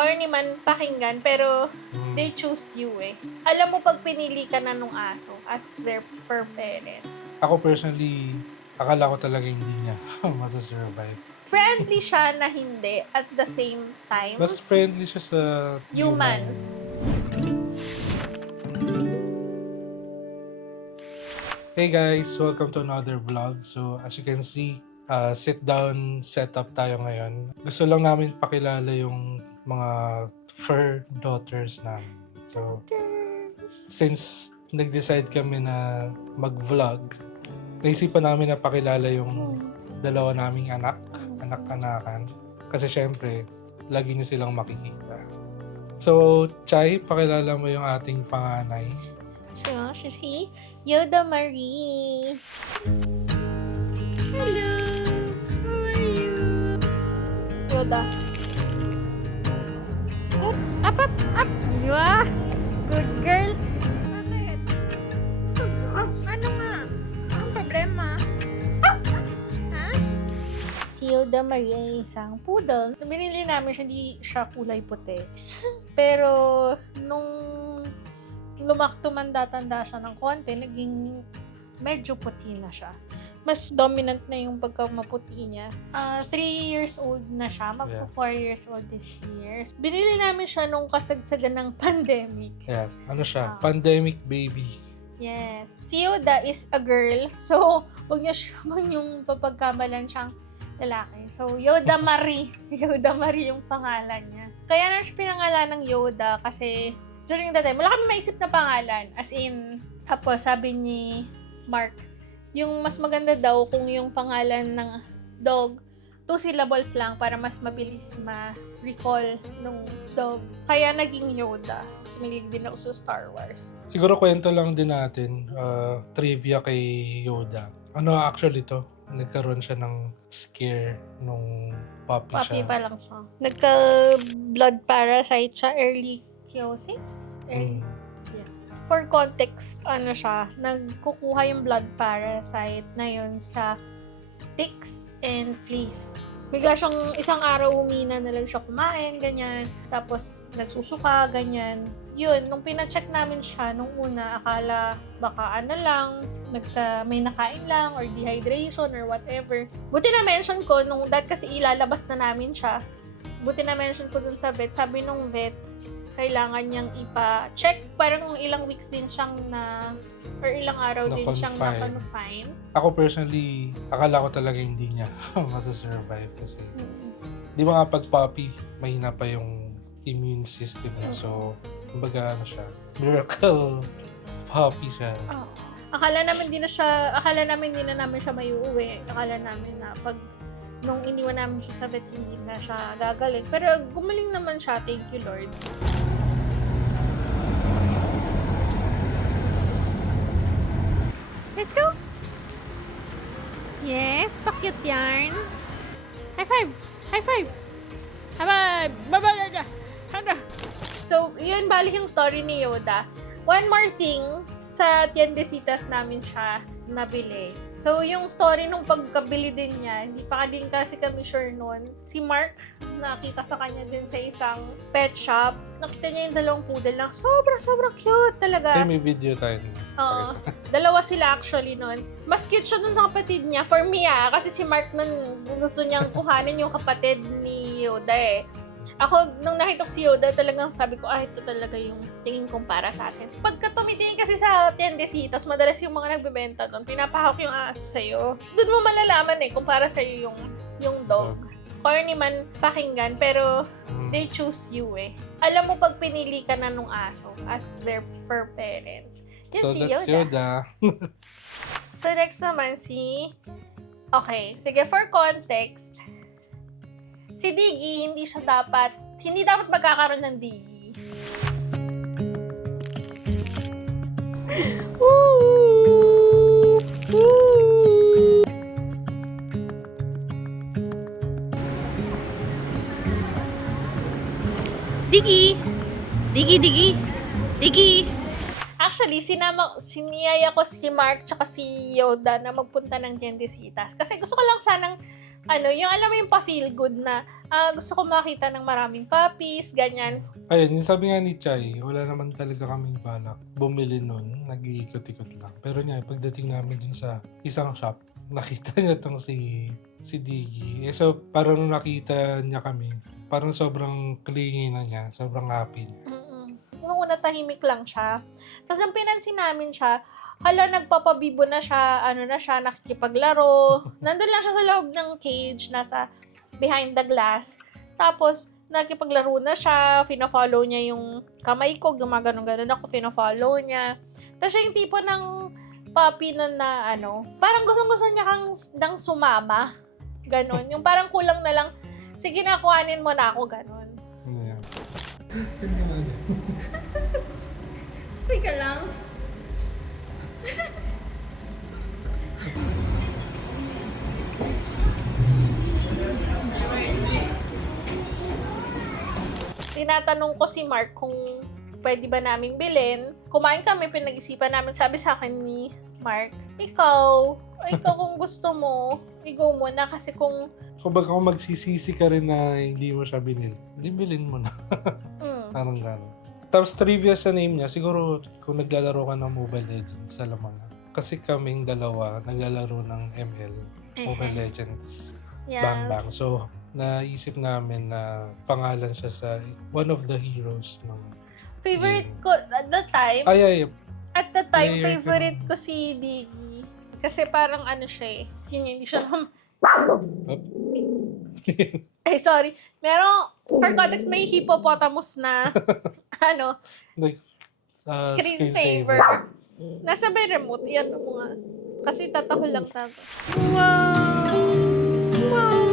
corny man pakinggan, pero they choose you eh. Alam mo pag pinili ka na nung aso as their fur parent. Ako personally, akala ko talaga hindi niya masasurvive. Friendly siya na hindi at the same time. Mas friendly siya sa Humans. Hey guys, welcome to another vlog. So as you can see, sit down setup tayo ngayon. Gusto lang namin pakilala yung mga fur daughters namin. So since nag-decide kami na mag-vlog, naisipan namin na pakilala yung dalawa naming anak-anakan. Kasi syempre, lagi nyo silang makikita. So, Chai, pakilala mo yung ating panganay. So, si Yoda Marie. Hello! How are you? Yoda. Up, up, up! Wah! Good girl! Bakit? Ano nga? Anong problema? Ha? Si Yoda Marie ay isang poodle. Binili namin siya, hindi siya kulay puti. Pero, nung tumanda-tanda siya ng konti, naging medyo puti na siya. Mas dominant na yung pagkamaputi niya. 3 years old na siya. Magpo 4 years old this year. Binili namin siya nung kasagsagan ng pandemic. Yeah, ano siya? Pandemic baby. Yes. Si Yoda is a girl. So, wag niyong papagkamalan siyang lalaki. So, Yoda Marie. Yoda Marie yung pangalan niya. Kaya na siya pinangalan ng Yoda kasi during that time, wala kami maisip na pangalan. As in, tapos sabi ni Mark, yung mas maganda daw kung yung pangalan ng dog, 2 syllables lang para mas mabilis ma-recall nung dog. Kaya naging Yoda. Mas mahilig din ako sa Star Wars. Siguro kwento lang din natin, trivia kay Yoda. Ano actually to? Nagkaroon siya ng scare nung puppy siya. Puppy pa lang siya. Nagka-blood parasite siya early Theosis? Mm. For context, ano siya, nagkukuha yung blood parasite na yun sa ticks and fleas. Bigla siyang isang araw humina na lang siya kumain, ganyan. Tapos nagsusuka, ganyan. Yun, nung pina-check namin siya, nung una, akala baka ano lang, may nakain lang, or dehydration, or whatever. Buti na mention ko, nung kasi ilalabas na namin siya, buti na mention ko dun sa vet, sabi nung vet, kailangan niyang ipa-check. Parang ilang weeks din siyang or ilang araw din siyang na-confine. Ako personally, akala ko talaga hindi niya masasurvive kasi di ba nga pag puppy, mahina pa yung immune system niya. So, kumbaga ano siya, miracle puppy siya. Oh. Akala namin din na namin siya may uuwi. Akala namin na pag nung iniwan namin siya sa vet, hindi na siya gagaling. Pero gumaling naman siya, thank you Lord. Let's go! Yes, pa-cute yarn. High five! High five! High five! Baba! So, yun balik yung story ni Yoda. One more thing, sa Tiendesitas namin siya nabili. So, yung story nung pagkabili din niya, hindi pa din kasi kami sure nun. Si Mark, nakita sa kanya din sa isang pet shop. Nakita niya yung dalawang poodle na sobrang cute talaga. May video tayo. Oo. Dalawa sila actually nun. Mas cute siya dun sa kapatid niya. For me kasi si Mark nun gusto niyang kuhanin yung kapatid ni Yoda eh. Ako, nung nakita ko si Yoda, talagang sabi ko, ito talaga yung tingin kong para sa atin. Pagka tumitingin kasi sa Tiendesitas, madalas yung mga nagbebenta doon, pinapahawak yung aso sa'yo. Doon mo malalaman kung para sa'yo yung dog. Corny man pakinggan, pero they choose you eh. Alam mo pag pinili ka na nung aso as their fur parent. Yan So, si that's Yoda. So, next naman okay, sige, for context, si Diggy, hindi dapat magkakaroon ng Diggy. Woo! Woo! Diggy! Diggy! Actually, siniyaya ko si Mark tsaka si Yoda na magpunta ng Tiendesitas. Kasi gusto ko lang sanang yung alam mo yung pa-feel good na gusto ko makita ng maraming puppies, ganyan. Ayun, yung sabi nga ni Chai, wala naman talaga kaming balak bumili nun, nag-iikot-ikot lang. Pero niya, pagdating namin dun sa isang shop, nakita niya tong si Diggy. So, parang nung nakita niya kami, parang sobrang clingy na niya, sobrang happy niya. Nung una, tahimik lang siya. Tapos nang pinansin namin siya, nagpapabibo na siya, nakikipaglaro. Nandun lang siya sa loob ng cage, nasa behind the glass. Tapos, nakikipaglaro na siya, fina-follow niya yung kamay ko, gumaganon-ganon ako, fina-follow niya. Tapos siya yung tipo ng puppy nun na parang gustong-gusto niya nang sumama. Ganon. Yung parang kulang na lang, sige na, kuhanin mo na ako, ganon. Ano yan? Teka lang. Tinatanong ko si Mark kung pwede ba naming bilhin. Kumain kami, pinag-isipan namin. Sabi sa akin ni Mark, ikaw kung gusto mo, i-go mo na kasi kung Kumbaga kung magsisisi ka rin na hindi mo siya binili, hindi bilhin mo na. Parang gano'n. Tapos trivia sa name niya, siguro kung naglalaro ka ng Mobile Legends, alam mo na. Kasi kaming dalawa naglalaro ng ML, Mobile Legends, yes. Bang Bang. So, naisip namin na pangalan siya sa one of the heroes ng Favorite ko at the time, ay. At the time, Player favorite ko si Diggy. Kasi parang siya hindi siya Ay, sorry. For context, may hippopotamus na, like, screensaver. Nasa may remote. Yan mo nga. Kasi tatahol lang tayo. Wow! Wow!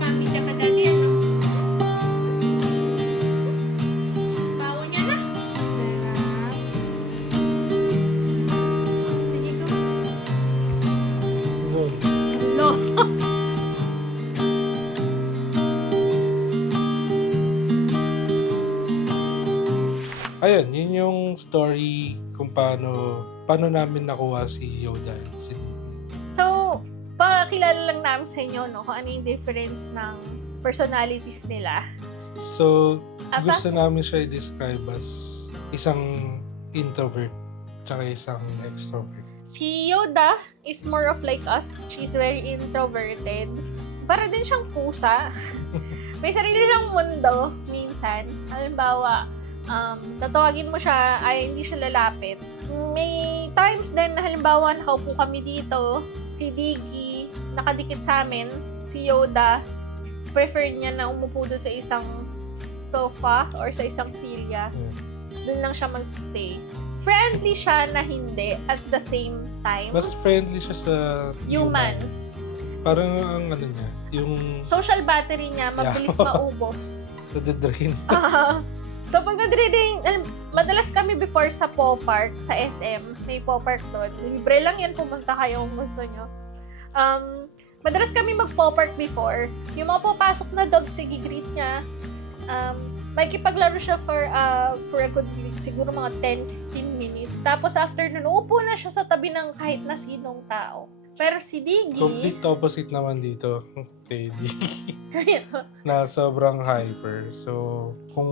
May siya pa dati, Bawo niya na. Sige ko. No. Ayun, yun yung story kung paano namin nakuha si Yoda. So, pakilala lang namin sa inyo, kung ano yung difference ng personalities nila. So, gusto namin siya i-describe as isang introvert tsaka isang extrovert. Si Yoda is more of like us. She's very introverted. Para din siyang pusa. May sarili siyang mundo minsan. Halimbawa, tatawagin mo siya, ay hindi siya lalapit. May times din na halimbawa nakaupo kami dito, si Diggy nakadikit sa amin, si Yoda preferred niya na umupo doon sa isang sofa or sa isang silya. Doon lang siya mag-stay. Friendly siya na hindi at the same time. Mas friendly siya sa humans. Parang ang niya, yung social battery niya mabilis maubos. Nade-drain. So, pag nag-reading, madalas kami before sa Paw Park, sa SM, may Paw Park doon. Libre lang yan, pumunta kayo kung gusto nyo. Madalas kami mag-Paw Park before. Yung mga pupasok na dog, sige, greet niya. May kipaglaro siya for a good, siguro mga 10-15 minutes. Tapos after nun, uupo na siya sa tabi ng kahit na sinong tao. Pero si Diggy... Complete opposite naman dito kay Diggy. Na sobrang hyper. So, kung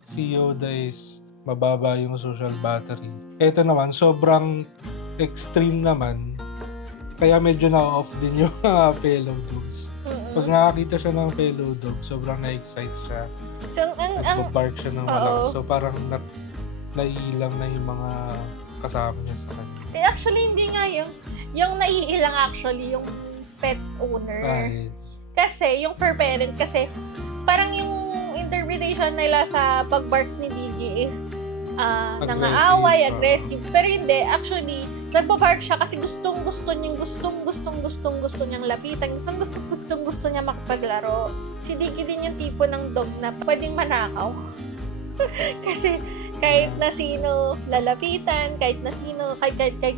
si Yoda is mababa yung social battery, ito naman, sobrang extreme naman. Kaya medyo na-off din yung mga fellow dogs. Pag nakakita siya ng fellow dog, sobrang na-excite siya. So, Nagpo-bark siya ng malakas. So, parang naiilang na yung mga kasama niya sa kanya. Actually, hindi nga yung naiilang actually, yung pet owner. Ay. Kasi, yung fur parent, kasi parang yung interpretation nila sa pag-bark ni Diggy is nangaaway, aggressive. Pero hindi, actually, nagpa-bark siya kasi gustong-gusto niyang lapitan. Gustong-gusto niya makipaglaro. Si Diggy din yung tipo ng dog na pwedeng manakaw. Kasi, kahit na sino lalapitan, kahit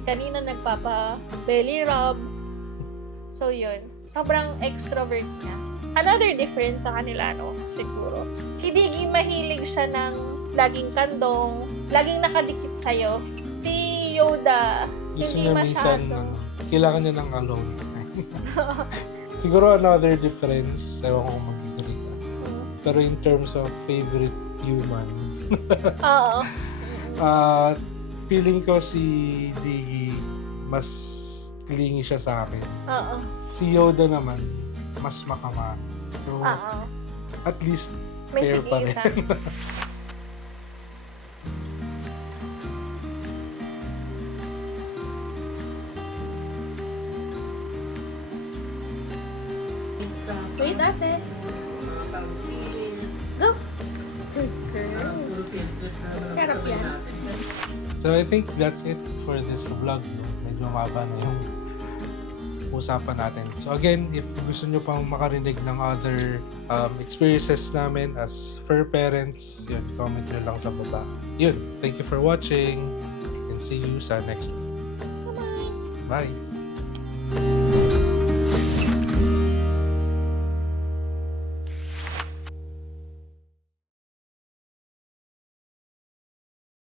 kanino nagpapa-belly rub. So, yun. Sobrang extrovert niya. Another difference sa kanila, siguro. Si Diggy, mahilig siya ng laging kandong, laging nakadikit sa'yo. Si Yoda, Gusto hindi niya masyado. minsan kailangan niya ng alone time. Siguro another difference, ewan ko kung mag-agree ka. Pero in terms of favorite human, Oo. feeling ko si Diggy mas clingy siya sa akin. Oo. Si Yoda naman, mas makama. So, Oo. at least May fair pa rin. tigisan. Wait, ate. Go. Good girl. Harap yan. So I think that's it for this vlog. No? Medyo maba na yung usapan natin. So again, if gusto nyo pang makarinig ng other experiences namin as fur parents, yun, comment nyo lang sa baba. Yun, thank you for watching and see you sa next video. Bye-bye. Bye!